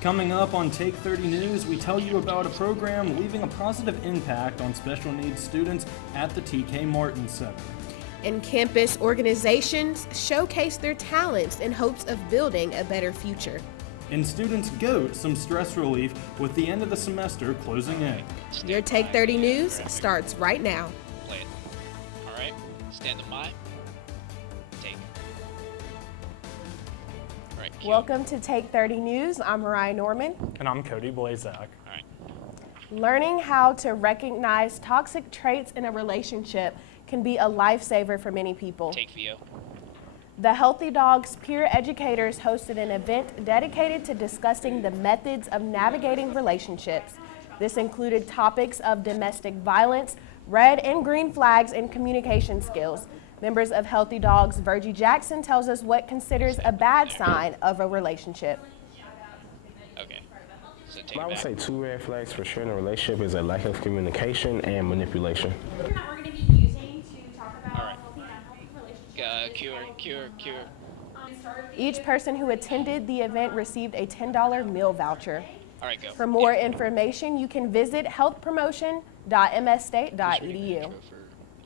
Coming up on Take 30 News, we tell you about a program leaving a positive impact on special needs students at the TK Martin Center. And campus organizations showcase their talents in hopes of building a better future. And students goad some stress relief with the end of the semester closing in. Your Take 30 News starts right now. Play it. All right, stand by. Take. All right. Cue. Welcome to Take 30 News. I'm Mariah Norman. And I'm Cody Blazak. All right. Learning how to recognize toxic traits in a relationship can be a lifesaver for many people. Take VO. The Healthy Dogs peer educators hosted an event dedicated to discussing the methods of navigating relationships. This included topics of domestic violence, red and green flags, and communication skills. Members of Healthy Dogs, Virgie Jackson tells us what considers a bad sign of a relationship. Okay. So take I it would back. say 2 red flags for sure in a relationship is a lack of communication and manipulation. That we're going to be using to talk about All right. healthy and unhealthy relationships. Cure. Each person who attended the event received a $10 meal voucher. All right, go. For more information, you can visit healthpromotion.msstate.edu.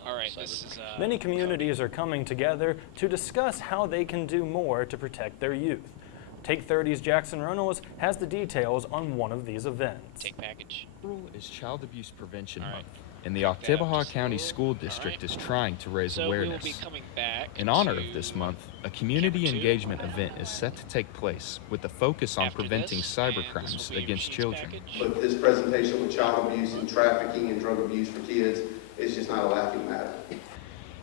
All right, this is Many communities are coming together to discuss how they can do more to protect their youth. Take 30's Jackson Reynolds has the details on one of these events. take package. April is Child Abuse Prevention All right. Month, and the Octabaha County School District is trying to raise So awareness. we will be coming back In honor to of this month, a community camera 2. engagement event is set to take place with a focus on after preventing this, and this cybercrimes will be against Rasheed's children. package. But this presentation with child abuse and trafficking and drug abuse for kids is just not a laughing matter.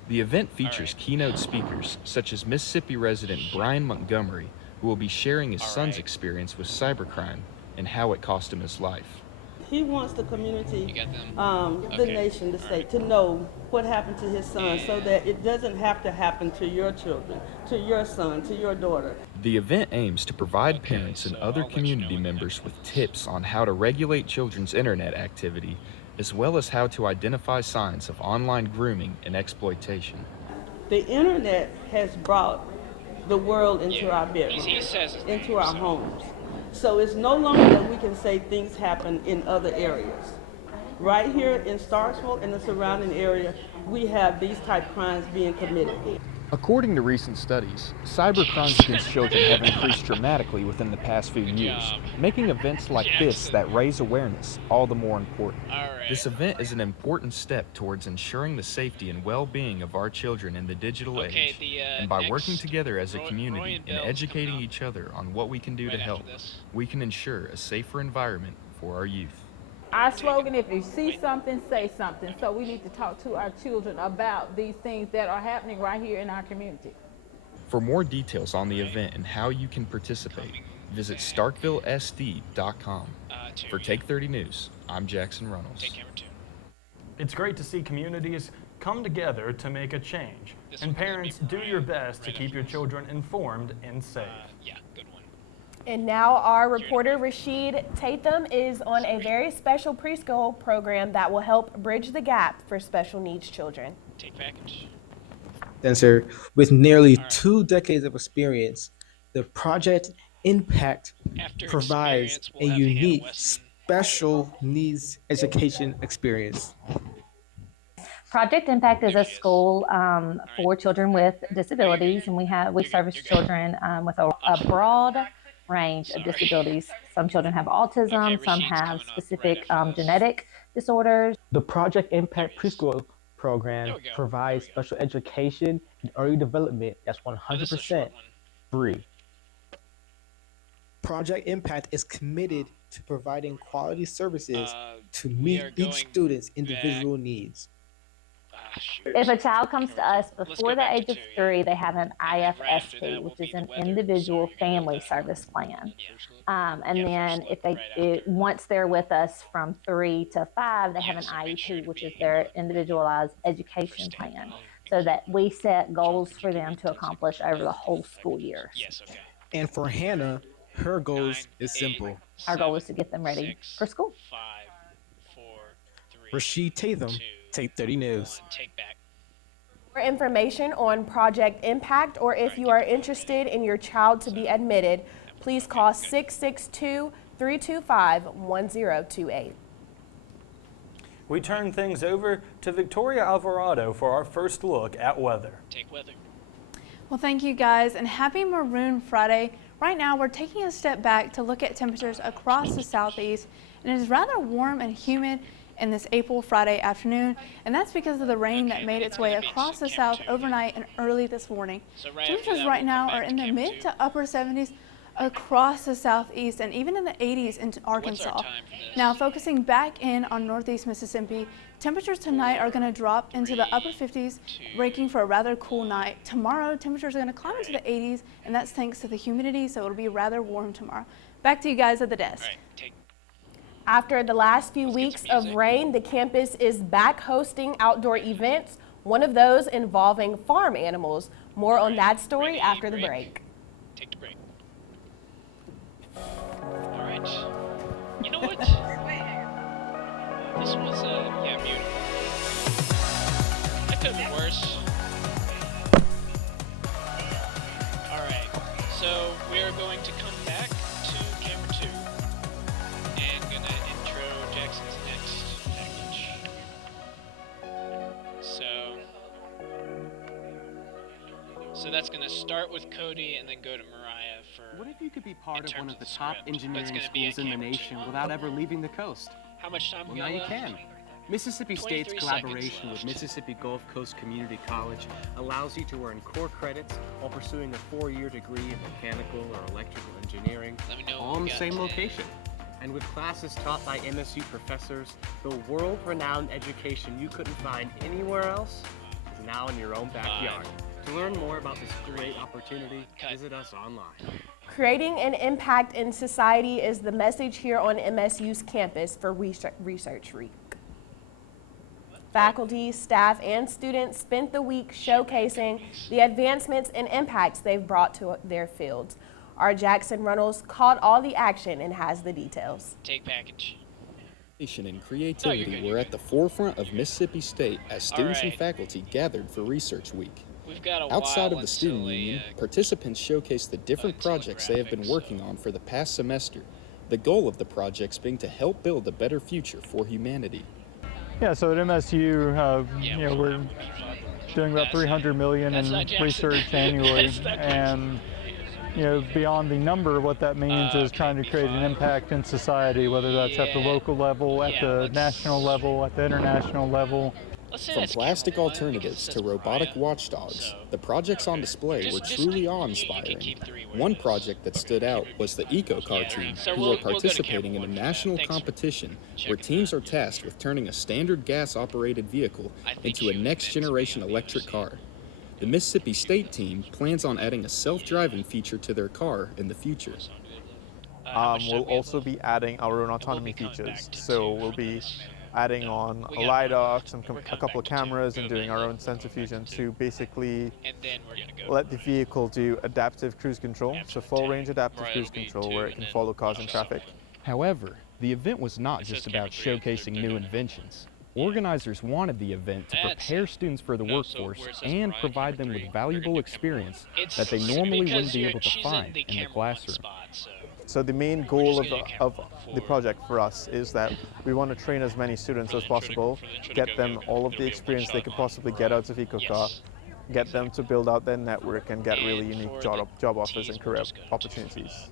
The event features keynote speakers such as Mississippi resident Brian Montgomery, who will be sharing his All son's right. experience with cybercrime and how it cost him his life. He wants the You community, got them? the Okay. nation, the state, to know what happened to his son so that it doesn't have to happen to your children, to your son, to your daughter. The event aims to provide Okay, parents and so other I'll let you community know when members that with tips on how to regulate children's internet activity, as well as how to identify signs of online grooming and exploitation. The internet has brought the world into Yeah. our bedroom, He says his name, into our so- homes. So it's no longer that we can say things happen in other areas. Right here in Starksville and the surrounding area, we have these type crimes being committed. According to recent studies, cybercrimes against children have increased dramatically within the past few years, job. making events like this that raise awareness all the more important. All right. This event is an important step towards ensuring the safety and well-being of our children in the digital Okay, age. the, And by working next, together as a Roy community and and Bell's educating coming up each other on what we can do right to after help, this. we can ensure a safer environment for our youth. Our slogan, if you see something, say something. So we need to talk to our children about these things that are happening right here in our community. For more details on the event and how you can participate, visit starkvillesd.com. For Take 30 News, I'm Jackson Reynolds. Take camera 2. It's great to see communities come together to make a change. This And one's gonna parents, be do Brian your best to right keep after your this. children informed and safe. Yeah, good one. And now our reporter Rasheed Tatham is on a very special preschool program that will help bridge the gap for special needs children. Take package. Spencer, with nearly 2 decades of experience, the Project Impact After provides experience, a we'll have Hannah unique Weston. special needs education experience. Project Impact is a school for children with disabilities, and we service children with a broad range of disabilities. Some children have autism, Okay, some Rasheed's have coming up specific right after this. genetic disorders. The Project Impact There it is. Preschool program There we go. provides There we go. special education and early development that's Oh, this is a 100% short one. free. Project Impact is committed to providing quality services to We meet are each going student's individual needs. Shoot. If a child comes to us Let's before go the back age to of 2, yeah. 3, they have an Right after that IFSP, will which be is the an weather, individual so you're gonna family do that. service plan. Yeah. And Yeah, then first if they look right after. once they're with us from 3 to 5, they have an Yes, make sure IEP, to which is be their individualized education stand plan, up. so that we set goals for them to accomplish over the whole school year. Yes, okay. And for Hannah, her goals 9, is 8, simple. Our goal is to 7, get them ready 6, for school. 5, 4, 3, Rasheed Tatham, 2, Take 30 News. 1. Take back. For information on Project Impact, or if you are interested in your child to be admitted, please call 662-325-1028. We turn things over to Victoria Alvarado for our first look at weather. Take weather. Well, thank you guys, and happy Maroon Friday. Right now, we're taking a step back to look at temperatures across the southeast, and it is rather warm and humid in this April Friday afternoon, and that's because of the rain that made its way across the south overnight and early this morning. Temperatures right now are in the mid to upper 70s across the southeast and even in the 80s in Arkansas. Now, focusing back in on northeast Mississippi, temperatures tonight are going to drop into the upper 50s, breaking for a rather cool night. Tomorrow, temperatures are going to climb into the 80s, and that's thanks to the humidity, so it'll be rather warm tomorrow. Back to you guys at the desk. After the last few weeks of rain, the campus is back hosting outdoor events, one of those involving farm animals. More on that story after the break. Take the break. All right. You know what? This was, yeah, beautiful. That could have been worse. All right. So we are going to come back to camera 2 and gonna intro Jackson's next package. So that's gonna start with Cody and then go to Mariah for. What if you could be part of one of the top engineering schools in the nation without ever leaving the coast? How much time Well, we now got you left? can. Mississippi State's 23 collaboration seconds with left. Mississippi Gulf Coast Community College allows you to earn core credits while pursuing a 4-year degree in mechanical or electrical engineering, Let me know all what in we the got same today. location. And with classes taught by MSU professors, the world-renowned education you couldn't find anywhere else is now in your own backyard. To learn more about this great opportunity, visit us online. Creating an impact in society is the message here on MSU's campus for Research Week. Faculty, staff, and students spent the week showcasing the advancements and impacts they've brought to their fields. Our Jackson Runnels caught all the action and has the details. Take package. Innovation and creativity were at the forefront of Mississippi State as students and faculty gathered for Research Week. We've got a Outside while of the student until union, participants showcased the different projects they have been working on for the past semester. The goal of the projects being to help build a better future for humanity. Yeah, so at MSU, we're doing about $300 million in research annually, and beyond the number, what that means is trying to create an impact in society, whether that's at the local level, at the national level, at the international level. From plastic alternatives to robotic watchdogs, the projects on display were truly awe-inspiring. One project that stood out was the EcoCar team, who are participating in a national competition where teams are tasked with turning a standard gas-operated vehicle into a next-generation electric car. The Mississippi State team plans on adding a self-driving feature to their car in the future. We'll also be adding our own autonomy features, so we'll be adding on a LiDAR, a couple of cameras, and doing our own sensor fusion to basically let the vehicle do adaptive cruise control, so full-range adaptive cruise control where it can follow cars in traffic. However, the event was not just about showcasing new inventions. Organizers wanted the event to prepare students for the workforce and provide them with valuable experience that they normally wouldn't be able to find in the classroom. So the main goal of the project for us is that we want to train as many students as possible, get them all of the experience they could possibly get out of EcoCar, get them to build out their network and get really unique job offers and career opportunities.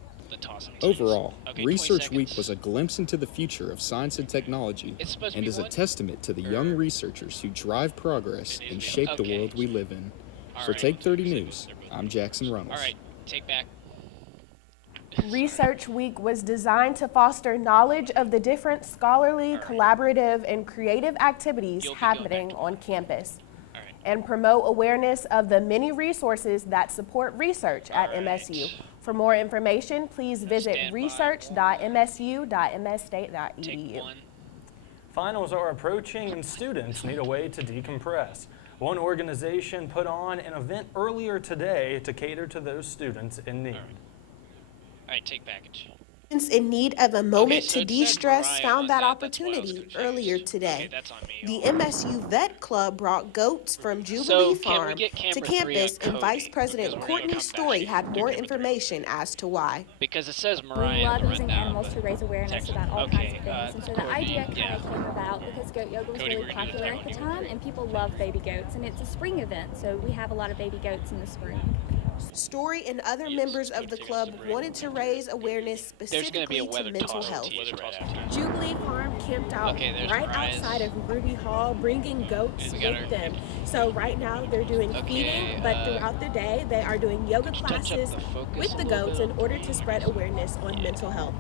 Overall, Research Week was a glimpse into the future of science and technology and is a testament to the young researchers who drive progress and shape the world we live in. For Take 30 News, I'm Jackson Runnels. All right, take back. Research Week was designed to foster knowledge of the different scholarly, collaborative, and creative activities happening on campus, and promote awareness of the many resources that support research at MSU. For more information, please visit research.msu.msstate.edu. Finals are approaching and students need a way to decompress. One organization put on an event earlier today to cater to those students in need. All right, take package. Students in need of a moment so to it says de-stress Mariah found on that that. That's why I was opportunity confused. earlier today. Okay, that's on me. The MSU Vet Club brought goats from Jubilee So, can we Farm get to camera 3 on campus, and Vice Cody? President Because we're gonna Courtney come Story back had to more camera 3. information as to why. Because it says We Mariah love in the using rundown, animals but to raise awareness text about all okay, kinds of things. And so the Courtney, idea kind yeah. of came about because goat yoga was Cody, really we're gonna do the popular at the title. time, and people love baby goats. And it's a spring event, so we have a lot of baby goats in the spring. Story and other members of the club wanted to raise awareness There's going to be specifically a to weather mental toss health. right after. Jubilee Farm camped out Okay, there's right Mariah's. outside of Ruby Hall, bringing goats And we with got our- them. So right now they're doing Okay, feeding, but throughout the day they are doing yoga touch up classes the focus with a the little goats bit? in order to spread awareness on mental health.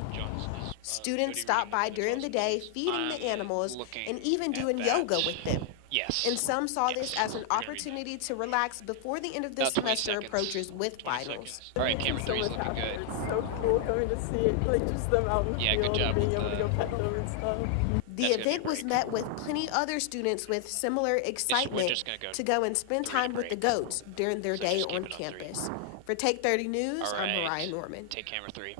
Students stop by during the day feeding the animals and even doing yoga with them. Yes. And some saw this as an opportunity to relax before the end of the About 20 semester seconds. approaches with finals. All right, camera 3 is looking good. It's so cool coming to see it, like just them out in the Yeah, good field job and being with able to the- go pet them and stuff. The event was met with plenty other students with similar excitement just gonna go to go and spend time with the goats during their day just keep on it on 3. campus. For Take 30 News, All I'm right. Mariah Norman. Take camera 3.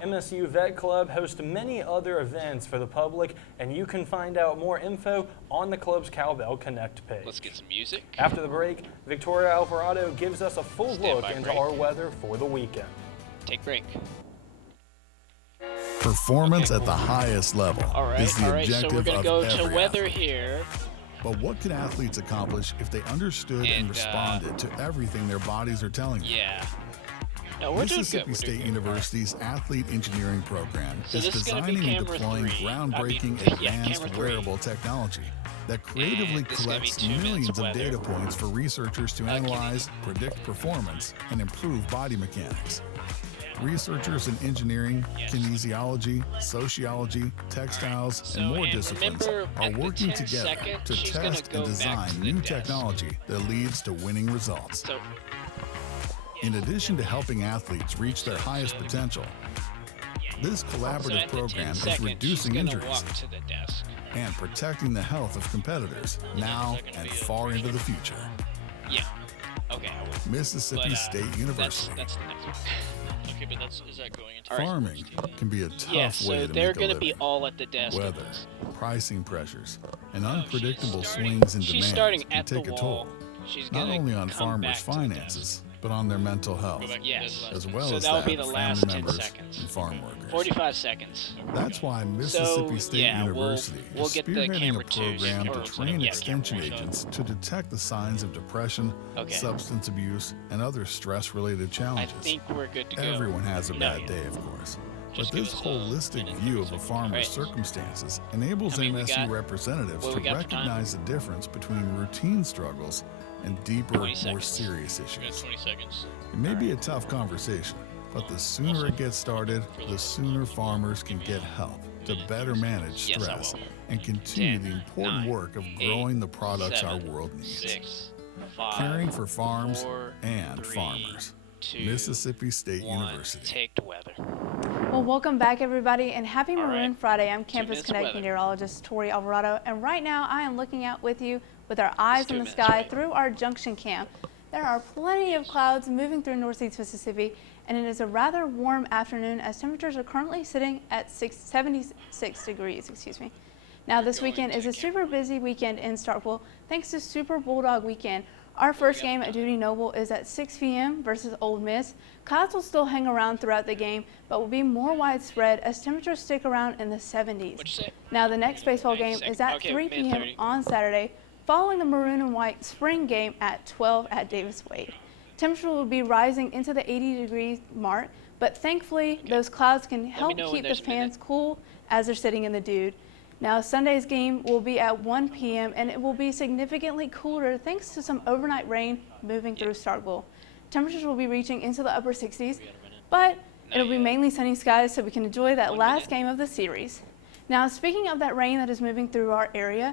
MSU Vet Club hosts many other events for the public, and you can find out more info on the club's Cowbell Connect page. Let's get some music. After the break, Victoria Alvarado gives us a full Stand look by into break. our weather for the weekend. Take break. Performance at the highest level All right, is the so we're objective going to of go to every weather athlete. here. But what can athletes accomplish if they understood and responded to everything their bodies are telling them? Yeah. No, we're doing good. Mississippi We're doing State good. University's Athlete Engineering Program So is this is gonna be designing and camera deploying 3. groundbreaking advanced camera 3. wearable technology that creatively And this is gonna be collects 2 minutes millions of weather. data points for researchers to analyze, predict performance, and improve body mechanics. Researchers in engineering, kinesiology, sociology, textiles, and more disciplines remember, are at the working 10 together second, to she's gonna test go and back design to the new desk. technology that leads to winning results. So, In addition to helping athletes reach their highest potential, this so collaborative at the 10 program is seconds, reducing she's gonna injuries walk to the desk. and protecting the health of competitors now and far into the future. Yeah. Okay, I will. Mississippi But, State University. That's the next one. Okay, but is that going into Farming can be a tough Yeah, so way to they're make a gonna living. be all at the desk. Weather, pricing pressures, and unpredictable swings in she's demand starting can at the take a toll, wall. She's not gonna only on come farmers' back to the finances, but on their mental health, Yes. as well So as that'll that be the of last family 10 members seconds. and farm workers. 45 seconds. That's why Mississippi State yeah, University we'll is get the spearheading a camera 2 program or to train yeah, extension camera 1. agents to detect the signs of depression, Okay. substance abuse, and other stress-related I challenges. think we're good to go. Everyone has a No, bad yeah. day, of course. But Just give this us a holistic view of a farmer's Right. circumstances enables How many we MSU got? representatives What to we got for time? recognize the difference between routine struggles and deeper, 20 more seconds. serious We got issues. 20 seconds. It may be a tough conversation, but the sooner it gets started, the sooner farmers can get help to better manage Yes, I stress will. and continue 10, the important 9, work of 8, growing the products 7, our world needs. 6, 5, Caring for farms 4, and 3, farmers. 2, Mississippi State 1. University. Take the weather. Well, welcome back, everybody, and happy All Maroon right. Friday. I'm 2 Campus minutes Connect weather. meteorologist Tori Alvarado, and right now I am looking out with you with our eyes in 2 the minutes, sky right? through our junction cam. There are plenty of clouds moving through northeast Mississippi, and it is a rather warm afternoon as temperatures are currently sitting at 76 degrees. Now, this weekend is a super busy weekend in Starkville thanks to Super Bulldog Weekend. Our first game at Dudy Noble is at 6 p.m. versus Ole Miss. Clouds will still hang around throughout the game, but will be more widespread as temperatures stick around in the 70s. Now, the next baseball game is at Okay, 3 p.m. mid-30. on Saturday, following the maroon and white spring game at 12 at Davis Wade. Temperature will be rising into the 80-degree mark, but thankfully, those clouds can help know when keep the there's a minute. fans cool as they're sitting in the dude. Now, Sunday's game will be at 1 p.m. and it will be significantly cooler thanks to some overnight rain moving through Starkville. Temperatures will be reaching into the upper 60s, but it'll be mainly sunny skies so we can enjoy that last game of the series. Now, speaking of that rain that is moving through our area,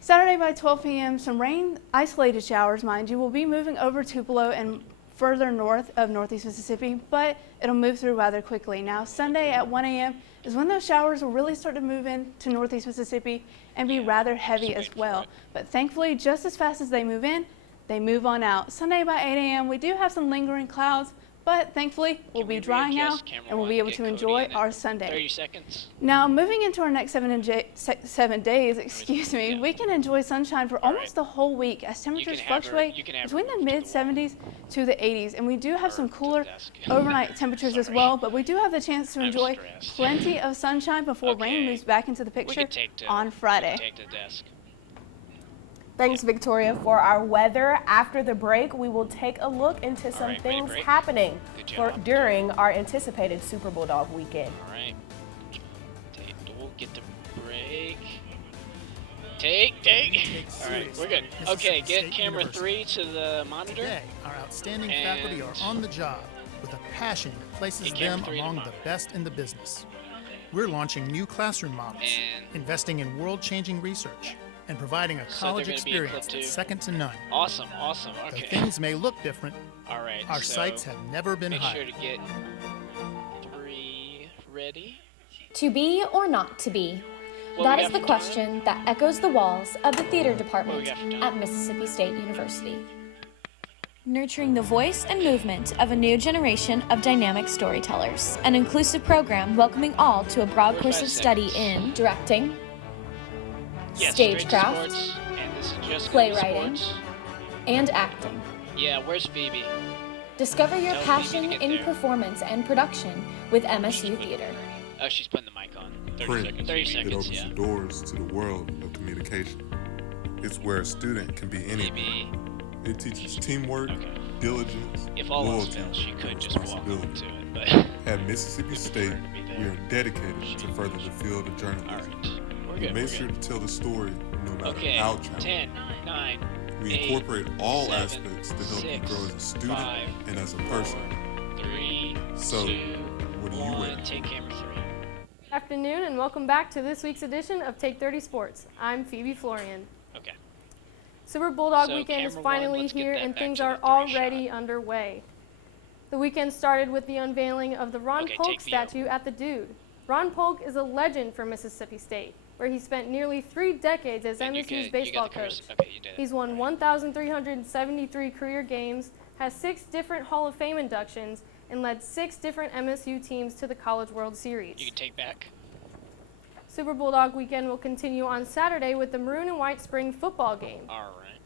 Saturday by 12 p.m., some rain, isolated showers, mind you, will be moving over Tupelo and further north of northeast Mississippi, but it'll move through rather quickly. Now, Sunday at 1 a.m. is when those showers will really start to move in to northeast Mississippi and be rather heavy as well. But thankfully, just as fast as they move in, they move on out. Sunday by 8 a.m., we do have some lingering clouds, but thankfully we'll be drying out and we'll be able to enjoy our Sunday. 30 seconds. Now, moving into our next 7 days, excuse me, we can enjoy sunshine for almost the whole week as temperatures fluctuate between the mid-70s to the 80s, and we do have some cooler overnight temperatures as well, but we do have the chance to enjoy plenty of sunshine before rain moves back into the picture on Friday. Take the desk. Thanks, Victoria, for our weather. After the break, we will take a look into some things happening during our anticipated Super Bulldog weekend. All right. We'll get the break. Take. All right, we're good. Okay, get camera 3 to the monitor. Today, our outstanding faculty are on the job with a passion that places them among the best in the business. We're launching new classroom models, investing in world-changing research, and providing a college experience that's second to none. Awesome. Though Okay. things may look different, All right. our sights have never been make higher. sure to get 3 ready. To be or not to be? What That we is got the for question that echoes the walls of the theater What department we got for time? at Mississippi State University. Nurturing the voice and movement of a new generation of dynamic storytellers. An inclusive program welcoming all to a broad course of study in directing, Yes, straight to stagecraft, sports, and this is just playwriting, sports. and acting. Yeah, where's Phoebe? Discover your Tell passion Phoebe to get in there. performance and production with MSU Theater. Oh, she's putting the mic on. 30 Print. seconds. 30 It seconds, opens yeah. the doors to the world of communication. It's where a student can be anything. It teaches teamwork, diligence, If all else loyalty, fails, she could and just walk responsibility. to it, but At Mississippi State, we are dedicated to further the field of journalism. We're We good, make we're sure to tell the story no matter Okay, how challenging. 10, 9, We 8, incorporate all 7, aspects to help 6, you grow as a student 5, and as a person. 3, So, 2, what are you 1, waiting? take camera 3. Afternoon and welcome back to this week's edition of Take 30 Sports. I'm Phoebe Florian. Okay. Super Bulldog So, weekend is camera 1, finally let's get here that and back things to the are 3 already underway. The weekend started with the unveiling of the Ron Okay, Polk take the statue at the Dude. Ron Polk is a legend for Mississippi State, where he spent nearly 3 decades as And you MSU's get- you baseball got the coach. Okay, you did it. He's won 1,373 career games, has 6 different Hall of Fame inductions, and led 6 different MSU teams to the College World Series. You can take back. Super Bulldog weekend will continue on Saturday with the Maroon and White Spring football game. All right.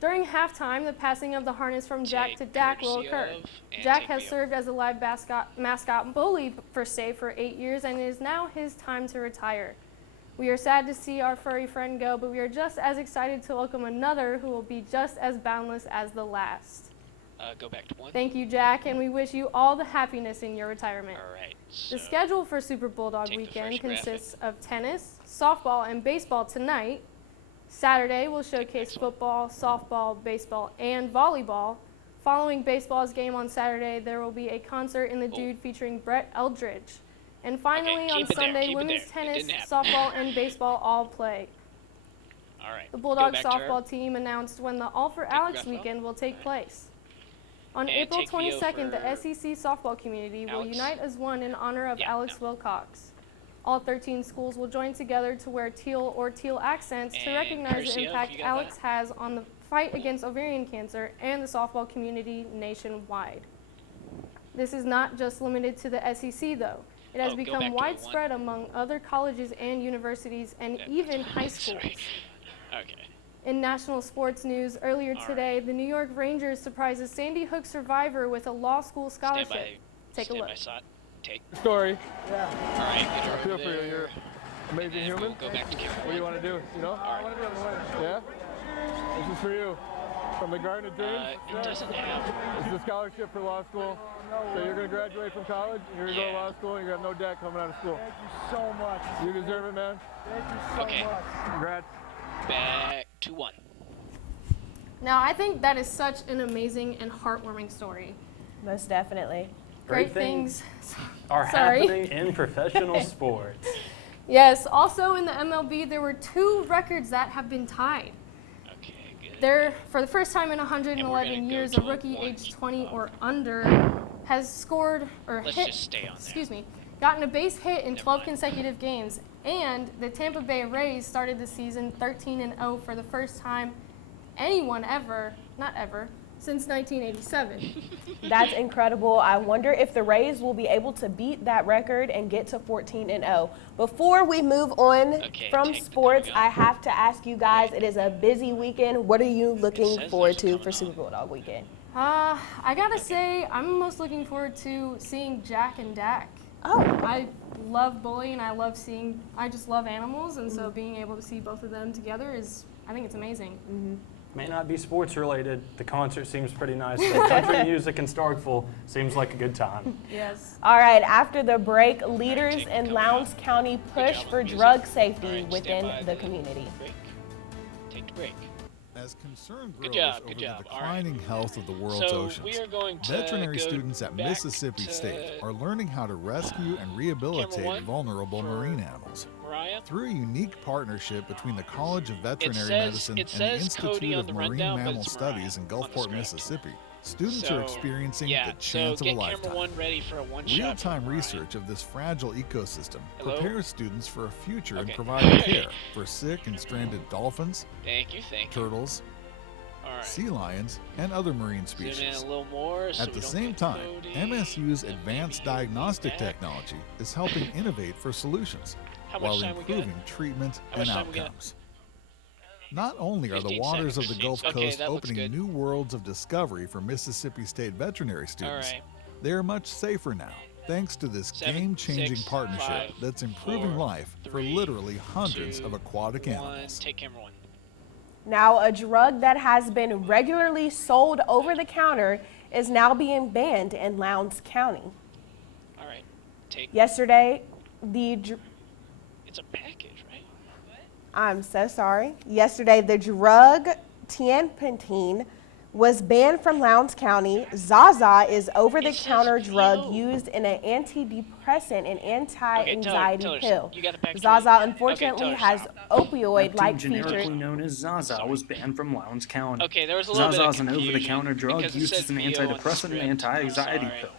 During halftime, the passing of the harness from Jack to Dak will courtesy occur. of, and Jack take has the served as a live mascot bully for State for 8 years, and it is now his time to retire. We are sad to see our furry friend go, but we are just as excited to welcome another who will be just as boundless as the last. Go back to 1. Thank you, Jack, and we wish you all the happiness in your retirement. All right. The schedule for Super Bulldog weekend consists of tennis, softball, and baseball tonight. Saturday will showcase football, softball, baseball, and volleyball. Following baseball's game on Saturday, there will be a concert in the Dude featuring Brett Eldridge. And finally, on keep it there, Sunday, keep it women's there. It tennis, didn't happen. softball, and baseball all play. All right. The Go Bulldog back to her. softball team announced when the All for Alex breath, Will. weekend will take place. On And April take VO 22nd, the for SEC softball community will Alex. unite as one in honor of Alex Wilcox. All 13 schools will join together to wear teal or teal accents to And recognize the courtesy of, impact you got Alex has on the fight against ovarian cancer and the softball community nationwide. This is not just limited to the SEC, though. It has Oh, go back become to the widespread among other colleges and universities and even high schools. Okay. In national sports news, earlier today, the New York Rangers surprises Sandy Hook survivor with a law school scholarship. Take a look. Take. Story. All right, get her I feel over for you. there. You're an amazing human. Go back to camera. What do you want to do? You know? I want to be on the winner. Yeah? This is for you. From the Garden of Dreams. It doesn't have. This is a scholarship for law school. So you're going to graduate from college, you're going to go to law school, and you're going to have no debt coming out of school. Thank you so much. You deserve it, man. Thank you so Okay. much. Congrats. Back to 1. Now, I think that is such an amazing and heartwarming story. Most definitely. Great things are Sorry. happening in professional sports. Yes, also in the MLB, there were 2 records that have been tied. Okay, good. There, for the first time in And we're 111 gonna go years, to a rookie one. aged 20 or under has scored or Let's hit, just stay on there. excuse me, gotten a base hit in 12 consecutive games. And the Tampa Bay Rays started the season 13-0 for the first time anyone ever, not ever, since 1987. That's incredible. I wonder if the Rays will be able to beat that record and get to 14-0. Before we move on from sports, I have to ask you guys, it is a busy weekend. What are you looking forward to for Super Bulldog weekend? I gotta say, I'm most looking forward to seeing Jack and Dak. Oh. I love bullying. I just love animals, and so being able to see both of them together I think it's amazing. May not be sports related. The concert seems pretty nice. The country music in Starkville seems like a good time. Yes. All right, after the break, leaders in Lowndes County push for drug safety within the community. Take the break. As concern grows Good job, over good job. the All right. declining health of the world's So oceans, we are going to veterinary go students at back Mississippi to State are learning how to rescue and rehabilitate one vulnerable marine animals. Mariah. Through a unique partnership between the College of Veterinary says- Medicine it and the says Institute Cody on of the Marine rundown, but Mammal it's Studies in Gulfport, script. Mississippi, students So, are experiencing yeah, the chance so of a get lifetime. camera one ready for a one-shot. Real-time research of this fragile ecosystem Hello? prepares students for a future in Okay. providing care for sick and stranded dolphins, Thank you. turtles, All right. sea lions, and other marine Zoom in a species. little more. So At we the don't same get time, Cody. MSU's advanced Maybe diagnostic back. technology is helping innovate for solutions How much while time we got? improving treatment How and much time we got? outcomes. Not only are the 15 waters of the seconds. Gulf Okay, Coast that looks opening good. new worlds of discovery for Mississippi State veterinary students, right. they are much safer now thanks to this 7, game-changing 6, partnership 5, that's improving 4, life for 3, literally hundreds 2, of aquatic 1. animals. Take camera one. Now, a drug that has been regularly sold over the counter is now being banned in Lowndes County. All right. Take. Yesterday, It's a package, right? I'm so sorry. Yesterday, the drug tianpentine was banned from Lowndes County. Zaza is over-the-counter drug used in an antidepressant and anti-anxiety tell her, pill. you got the package Zaza, right? unfortunately, Okay, tell her, has opioid-like Neptune, generically features. known as Zaza, was banned from Lowndes County. Okay, there was a little bit Zaza of is an confusion over-the-counter drug because it used said as an VO on the antidepressant and script. anti-anxiety Sorry. pill.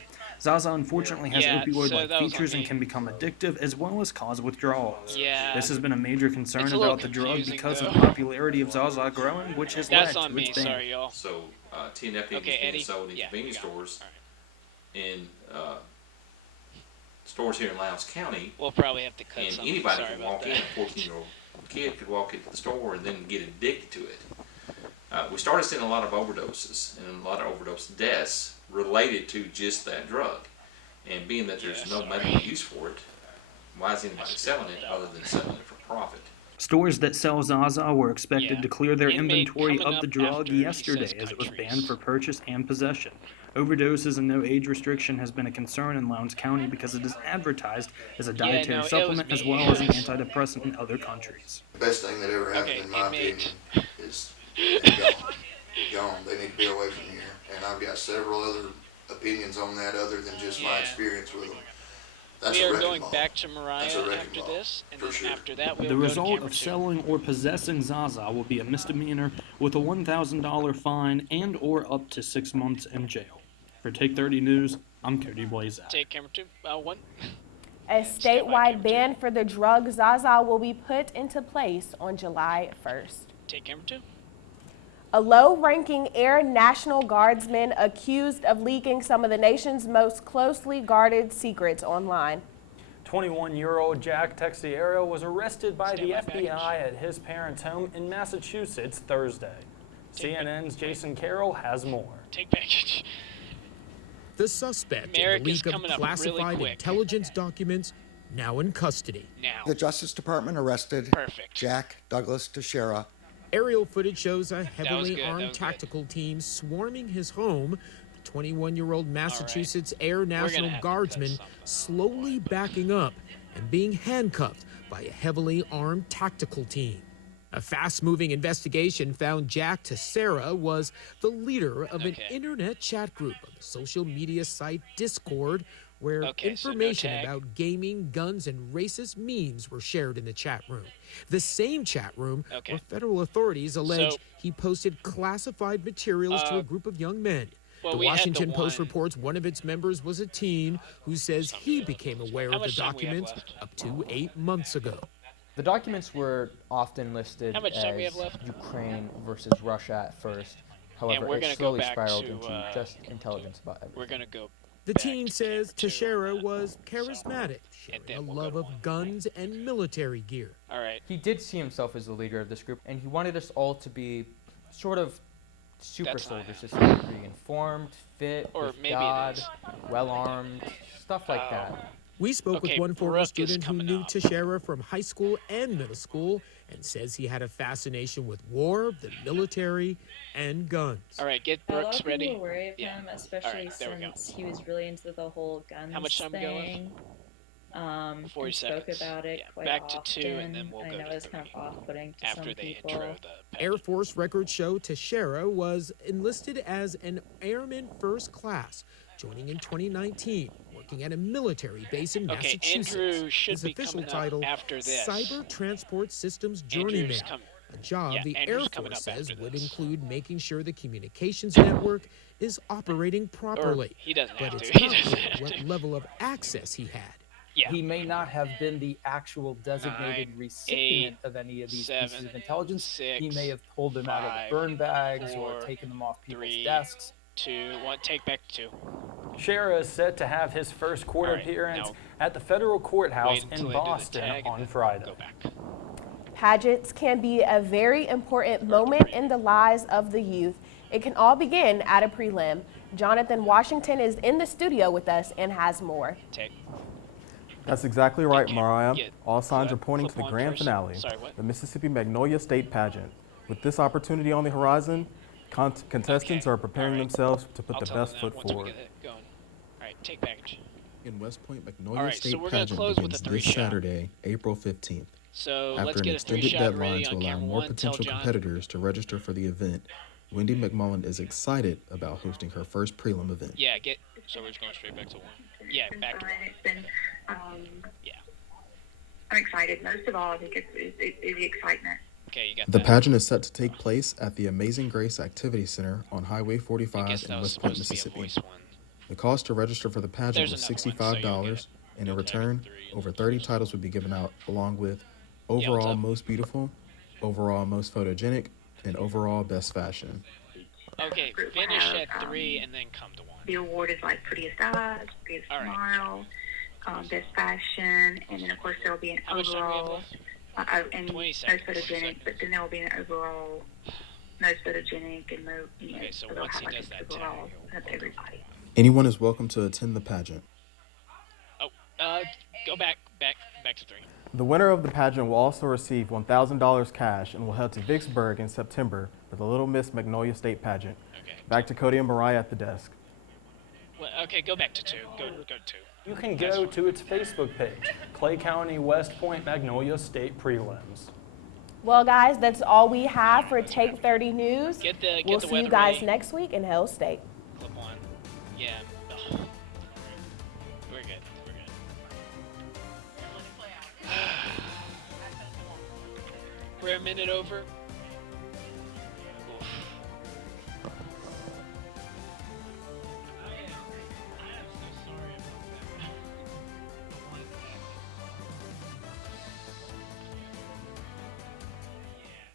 Zaza unfortunately has Yeah, so opioid-like that was on features and me. can become addictive as well as cause withdrawals. Yeah. This has been a major concern It's a little about the drug confusing, because of though. the popularity of Zaza growing, which has That's led on to me. its ban. Sorry, y'all. So TNFD Okay, is being Eddie. sold in Yeah, convenience got it. stores in stores here in Lowndes County. We'll probably have to cut And something. anybody Sorry can about walk in, that. a 14-year-old kid could walk into the store and then get addicted to it. We started seeing a lot of overdoses and a lot of overdose deaths related to just that drug. And being that there's no medical use for it, why is anybody selling it other than selling it for profit? Stores that sell Zaza were expected to clear their Inmate inventory coming of the up drug after he yesterday says as it was countries. banned for purchase and possession. Overdoses and no age restriction has been a concern in Lowndes County because it is advertised as a dietary no, it was supplement as me. well as an antidepressant in other countries. The best thing that ever happened, Okay, in my inmate. opinion, is gone. Gone. They need to be away from here. And I've got several other opinions on that other than just my Yeah. experience with them. That's We a are wrecking going ball. back to Mariah That's a wrecking after ball, this, and for then sure. after that we'll The go to result camera of 2. selling or possessing Zaza will be a misdemeanor with a $1,000 fine and or up to 6 months in jail. For Take 30 News, I'm Cody Blazak. Take camera 2. 1. A statewide ban for the drug Zaza will be put into place on July 1st. Take camera 2. A low-ranking Air National Guardsman accused of leaking some of the nation's most closely guarded secrets online. 21-year-old Jack Texiera was arrested by the Stand by FBI at his parents' home in Massachusetts Thursday. CNN's Jason Carroll has more. Take package. The suspect in Merrick the is leak of coming up really classified quick. intelligence documents now in custody. Now. The Justice Department arrested Perfect. Jack Douglas Teixeira. Aerial footage shows a heavily good, that armed was good. tactical team swarming his home. The 21-year-old Massachusetts Air gonna National have to cut Guardsman something. slowly backing up and being handcuffed by a heavily armed tactical team. A fast-moving investigation found Jack Teixeira was the leader of an internet chat group on the social media site Discord, where Okay, so no information tag. about gaming, guns, and racist memes were shared in the chat room. The same chat room Okay. where federal authorities allege So- he posted classified materials to a group of young men. well, the we had the Washington Post one- reports one of its members was a teen who says he became aware How of the much time we have documents left? up to 8 months ago. The documents were often listed How much time we have as left? Ukraine versus Russia at first. However, we're it gonna slowly go back spiraled to, into just intelligence about everything. We're gonna go. The teen says Teixeira was charismatic, sharing a love of guns and military gear. All right. He did see himself as the leader of this group, and he wanted us all to be sort of super That's not soldiers, to some degree, informed, fit, Or with maybe it God, is. well-armed, stuff like that. We spoke with one former student who knew Teixeira from high school and middle school and says he had a fascination with war, the military, and guns. All right, get A lot Brooks of people ready. were worried of Yeah. him, especially Alright, there we go. since he was really into the whole guns How much time we got left? thing. 40 and seconds. spoke about it Yeah, quite back often. to 2, and then we'll I go know to it's kind of off-putting to after some they people. intro the. Air Force records show Teixeira was enlisted as an Airman First Class, joining in 2019, working at a military base in Okay, Massachusetts. Andrew should His be official coming up title, after this. Cyber Transport Systems Journeyman, Andrew's a job yeah, the Andrew's Air coming Force up says after would this. include making sure the communications network is operating properly. he doesn't but have it's to. He not doesn't clear have what to. level of access he had. Yeah. He may not have been the actual designated 9, recipient 8, of any of these 7, pieces of intelligence. 6, he may have pulled them out of 5, the burn bags 4, or taken them off people's 3, desks. 2, 1. Take back to 2. Shera is set to have his first court All right, appearance now at the federal courthouse wait until in they do the Boston tag and on then Friday. Go back. Pageants can be a very important moment in the lives of the youth. It can all begin at a prelim. Jonathan Washington is in the studio with us and has more. Take. That's exactly right, Mariah. get All signs the are pointing to the flip-on grand first. finale, Sorry, what? the Mississippi Magnolia State Pageant. With this opportunity on the horizon, contestants are preparing themselves to put I'll the tell them best that foot once we forward. get it going. All right, take package. In West Point, Magnolia All right, so State we're gonna Pageant close with begins a 3 this shot. Saturday, April 15th. So After let's an get a 3 extended shot deadline ready to on allow camera more 1. Tell potential John. competitors to register for the event, Wendy McMullen is excited about hosting her first prelim event. Yeah, get. So we're just going straight back to 1. Yeah, back to 1. It's been, I'm excited. Most of all, I think it's the excitement. Okay, you got The that. pageant is set to take place at the Amazing Grace Activity Center on Highway 45 guess that in was West Point, supposed to be a Mississippi. voice one. The cost to register for the pageant There's was another one, so you'll $65, and in return, over 30 titles would be given out, along with overall most beautiful, overall most photogenic, and overall best fashion. Okay, finish at 3 and then come to 1. The award is like prettiest eyes, prettiest smile, best fashion, and then of course there will be an How much time do we have overall, left? and 20 most seconds. 20 photogenic, but then there will be an overall most photogenic and Okay, so they'll once have he like does an that tag, overall of everybody. Anyone is welcome to attend the pageant. Go back to 3. The winner of the pageant will also receive $1,000 cash and will head to Vicksburg in September for the Little Miss Magnolia State Pageant. Back to Cody and Mariah at the desk. Well, okay, go back to 2. Go to 2. You can go to its Facebook page, Clay County West Point Magnolia State Prelims. Well, guys, that's all we have for Take 30 News. Get the We'll see you weather guys ready. next week in Hell State. Clip on. Yeah. Ugh. We're good. We're good. We're a minute over.